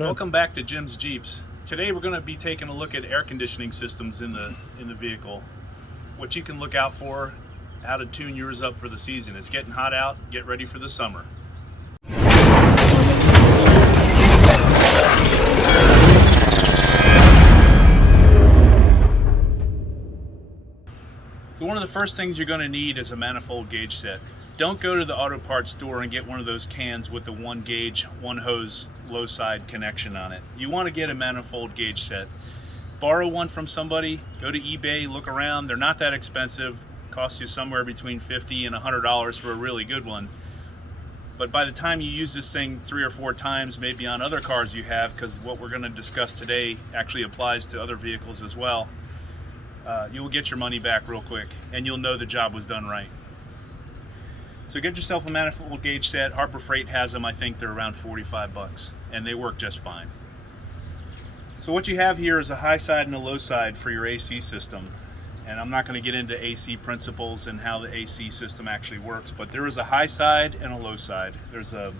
Welcome back to Jim's Jeeps. Today we're going to be taking a look at air conditioning systems in the vehicle. What you can look out for, how to tune yours up for the season. It's getting hot out, get ready for the summer. So one of the first things you're going to need is a manifold gauge set. Don't go to the auto parts store and get one of those cans with the one gauge, one hose, low side connection on it. You want to get a manifold gauge set. Borrow one from somebody, go to eBay, look around. They're not that expensive. Cost you somewhere between $50 and $100 for a really good one. But by the time you use this thing 3 or 4 times, maybe on other cars you have, because what we're going to discuss today actually applies to other vehicles as well, you'll get your money back real quick and you'll know the job was done right. So get yourself a manifold gauge set. Harbor Freight has them. I think they're around 45 bucks and they work just fine. So what you have here is a high side and a low side for your AC system. And I'm not going to get into AC principles and how the AC system actually works, but there is a high side and a low side. There's a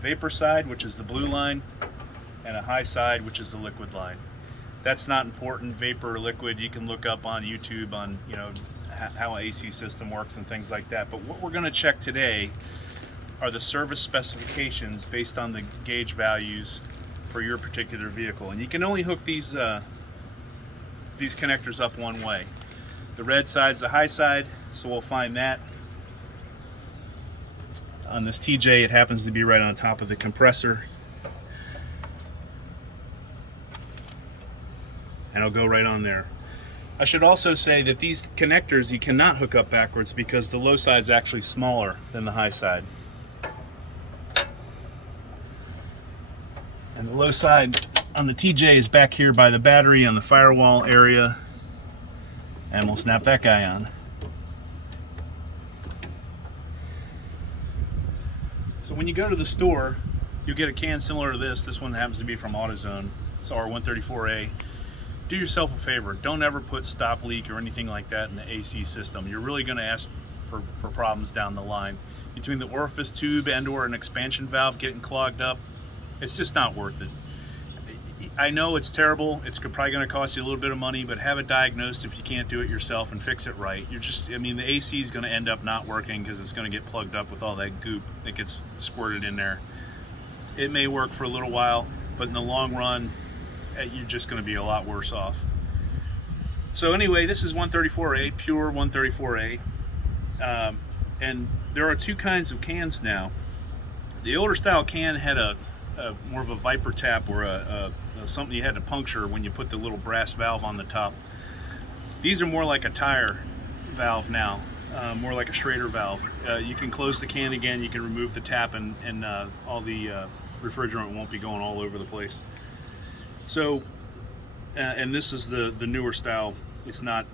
vapor side, which is the blue line, and a high side, which is the liquid line. That's not important, vapor or liquid. You can look up on YouTube on how an AC system works and things like that. But what we're going to check today are the service specifications based on the gauge values for your particular vehicle. And you can only hook these connectors up one way. The red side's the high side, so we'll find that. On this TJ, it happens to be right on top of the compressor. And it'll go right on there. I should also say that these connectors you cannot hook up backwards because the low side is actually smaller than the high side. And the low side on the TJ is back here by the battery on the firewall area. And we'll snap that guy on. So when you go to the store, you'll get a can similar to this. This one happens to be from AutoZone. It's R134A. Do yourself a favor, don't ever put stop leak or anything like that in the AC system. You're really going to ask for problems down the line. Between the orifice tube and or an expansion valve getting clogged up, it's just not worth it. I know it's terrible, it's probably going to cost you a little bit of money, but have it diagnosed if you can't do it yourself and fix it right. The AC is going to end up not working because it's going to get plugged up with all that goop that gets squirted in there. It may work for a little while, but in the long run, you're just going to be a lot worse off. So anyway, this is 134A, pure 134A. And there are 2 kinds of cans now. The older style can had a more of a viper tap or something you had to puncture when you put the little brass valve on the top. These are more like a tire valve now, more like a Schrader valve. You can close the can again, you can remove the tap, and all the refrigerant won't be going all over the place. So, and this is the newer style. It's not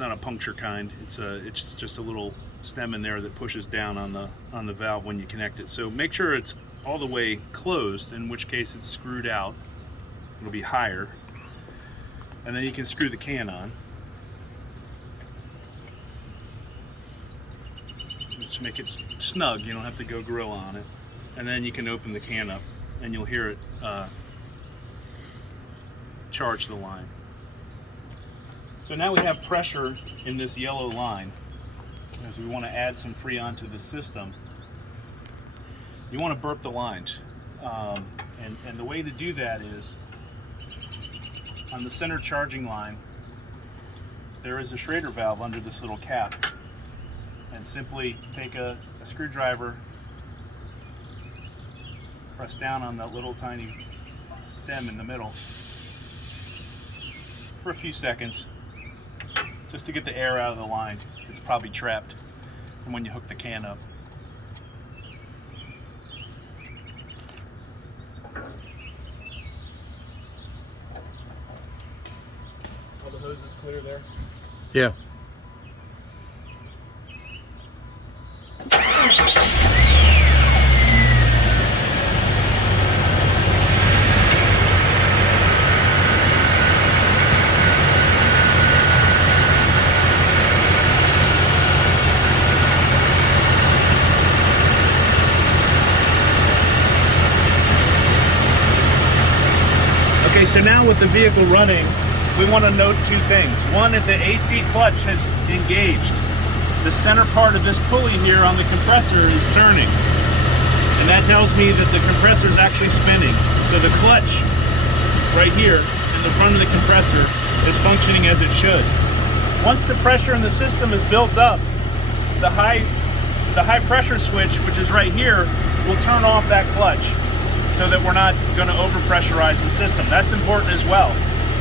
a puncture kind. It's just a little stem in there that pushes down on the valve when you connect it. So make sure it's all the way closed, in which case it's screwed out. It'll be higher, and then you can screw the can on. Just make it snug. You don't have to go Gorilla on it, and then you can open the can up, and you'll hear it charge the line. So now we have pressure in this yellow line, as we want to add some Freon to the system. You want to burp the lines, and the way to do that is on the center charging line there is a Schrader valve under this little cap, and simply take a screwdriver, press down on that little tiny stem in the middle for a few seconds, just to get the air out of the line. It's probably trapped from when you hook the can up. All the hoses clear there? Yeah. Okay, so now with the vehicle running, we want to note two things. One, that the AC clutch has engaged. The center part of this pulley here on the compressor is turning. And that tells me that the compressor is actually spinning. So the clutch right here in the front of the compressor is functioning as it should. Once the pressure in the system is built up, the high pressure switch, which is right here, will turn off that clutch so that we're not going to overpressurize the system. That's important as well.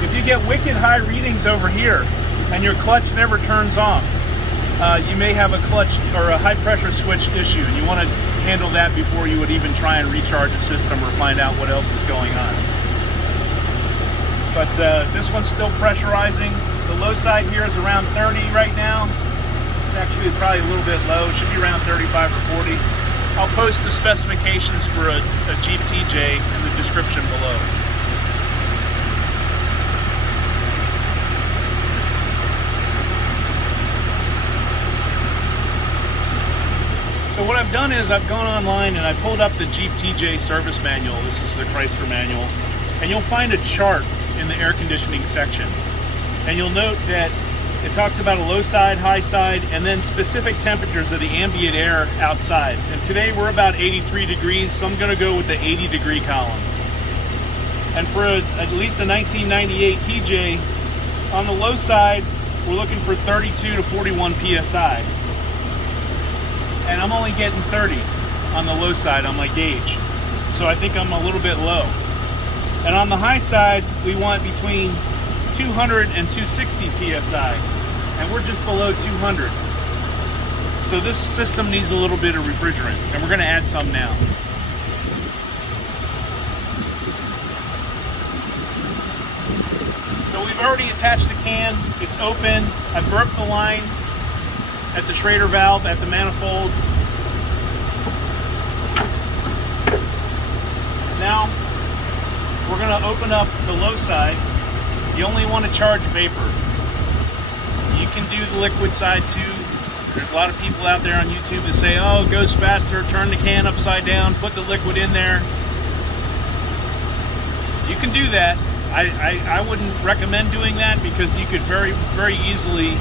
If you get wicked high readings over here and your clutch never turns off, you may have a clutch or a high pressure switch issue, and you want to handle that before you would even try and recharge the system or find out what else is going on. But this one's still pressurizing. The low side here is around 30 right now. It's actually probably a little bit low. It should be around 35 or 40. I'll post the specifications for a Jeep TJ in the description below. So what I've done is I've gone online and I pulled up the Jeep TJ service manual. This is the Chrysler manual. And you'll find a chart in the air conditioning section. And you'll note that it talks about a low side, high side, and then specific temperatures of the ambient air outside. And today we're about 83 degrees, so I'm gonna go with the 80 degree column. And for at least a 1998 TJ, on the low side, we're looking for 32 to 41 PSI. And I'm only getting 30 on the low side on my gauge. So I think I'm a little bit low. And on the high side, we want between 200 and 260 PSI. And we're just below 200. So this system needs a little bit of refrigerant, and we're gonna add some now. So we've already attached the can, it's open. I broke the line at the Schrader valve at the manifold. Now we're going to open up the low side. You only want to charge vapor. You can do the liquid side too. There's a lot of people out there on YouTube that say, oh, it goes faster, turn the can upside down, put the liquid in there. You can do that. I wouldn't recommend doing that because you could very easily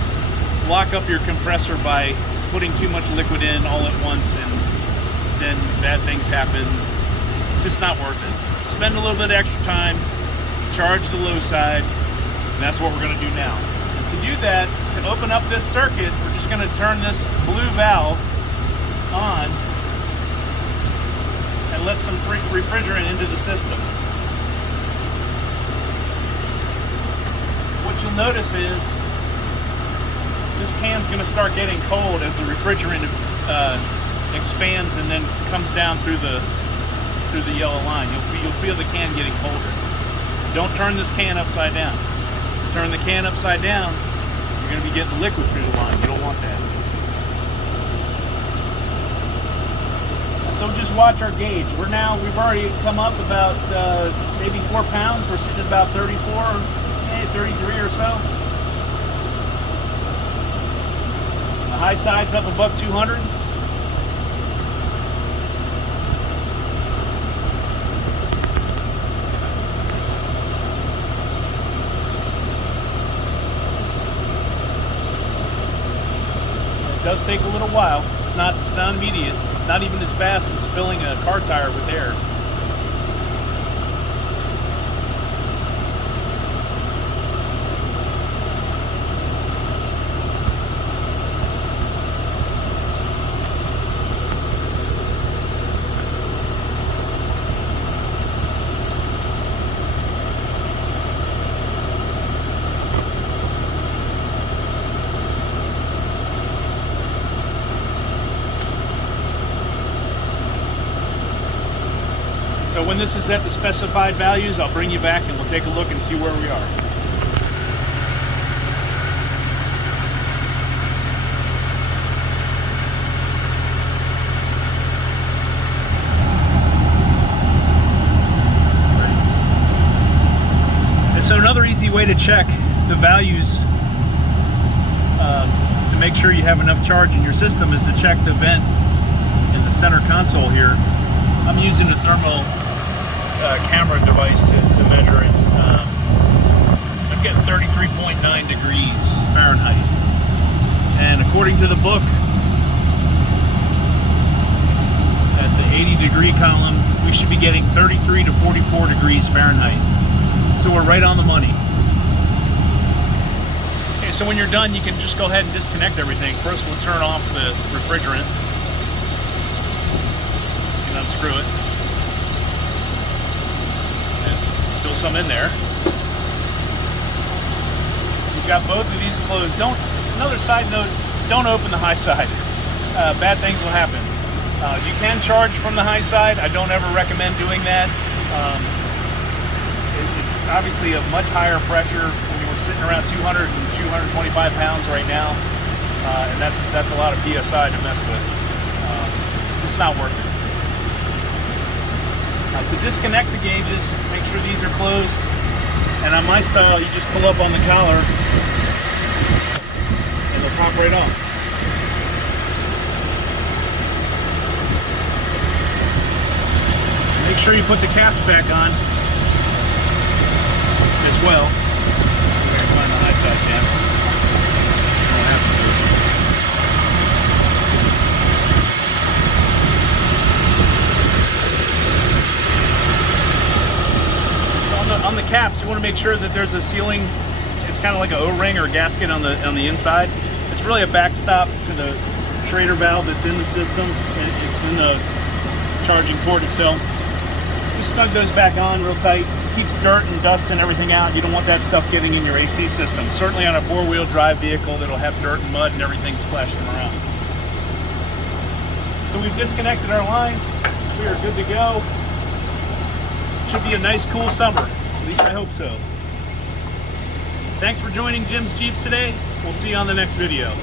lock up your compressor by putting too much liquid in all at once, and then bad things happen. It's just not worth it. Spend a little bit of extra time, charge the low side, and that's what we're going to do now. And to do that, to open up this circuit, we're just going to turn this blue valve on and let some refrigerant into the system. What you'll notice is this can's going to start getting cold as the refrigerant expands and then comes down through the yellow line. You'll feel the can getting colder. Don't turn this can upside down. Turn the can upside down, you're going to be getting liquid through the line. You don't want that. So just watch our gauge. We've already come up about maybe 4 pounds. We're sitting at about 34, 33 or so. The high side's up above 200. It does take a little while. It's not immediate. It's not even as fast as filling a car tire with air. So when this is at the specified values, I'll bring you back and we'll take a look and see where we are. And so another easy way to check the values to make sure you have enough charge in your system is to check the vent in the center console here. I'm using a thermal camera device to measure it. I'm getting 33.9 degrees Fahrenheit. And according to the book, at the 80-degree column, we should be getting 33 to 44 degrees Fahrenheit. So we're right on the money. Okay, so when you're done, you can just go ahead and disconnect everything. First, we'll turn off the refrigerant. You can unscrew it. There's still some in there. You've got both of these closed. Another side note, don't open the high side. Bad things will happen. You can charge from the high side. I don't ever recommend doing that. It's obviously a much higher pressure. I mean, we're sitting around 200 and 225 pounds right now, and that's a lot of PSI to mess with. It's not worth it. To disconnect the gauges, make sure these are closed. And on my style, you just pull up on the collar, and they'll pop right on. Make sure you put the caps back on as well. Find the high side cap. You don't have to. On the caps, you want to make sure that there's a sealing. It's kind of like an O-ring or a gasket on the inside. It's really a backstop to the Schrader valve that's in the system. It's in the charging port itself. Just snug those back on real tight. Keeps dirt and dust and everything out. You don't want that stuff getting in your AC system. Certainly on a four-wheel drive vehicle that'll have dirt and mud and everything splashing around. So we've disconnected our lines. We are good to go. Should be a nice cool summer. At least I hope so. Thanks for joining Jim's Jeeps today. We'll see you on the next video.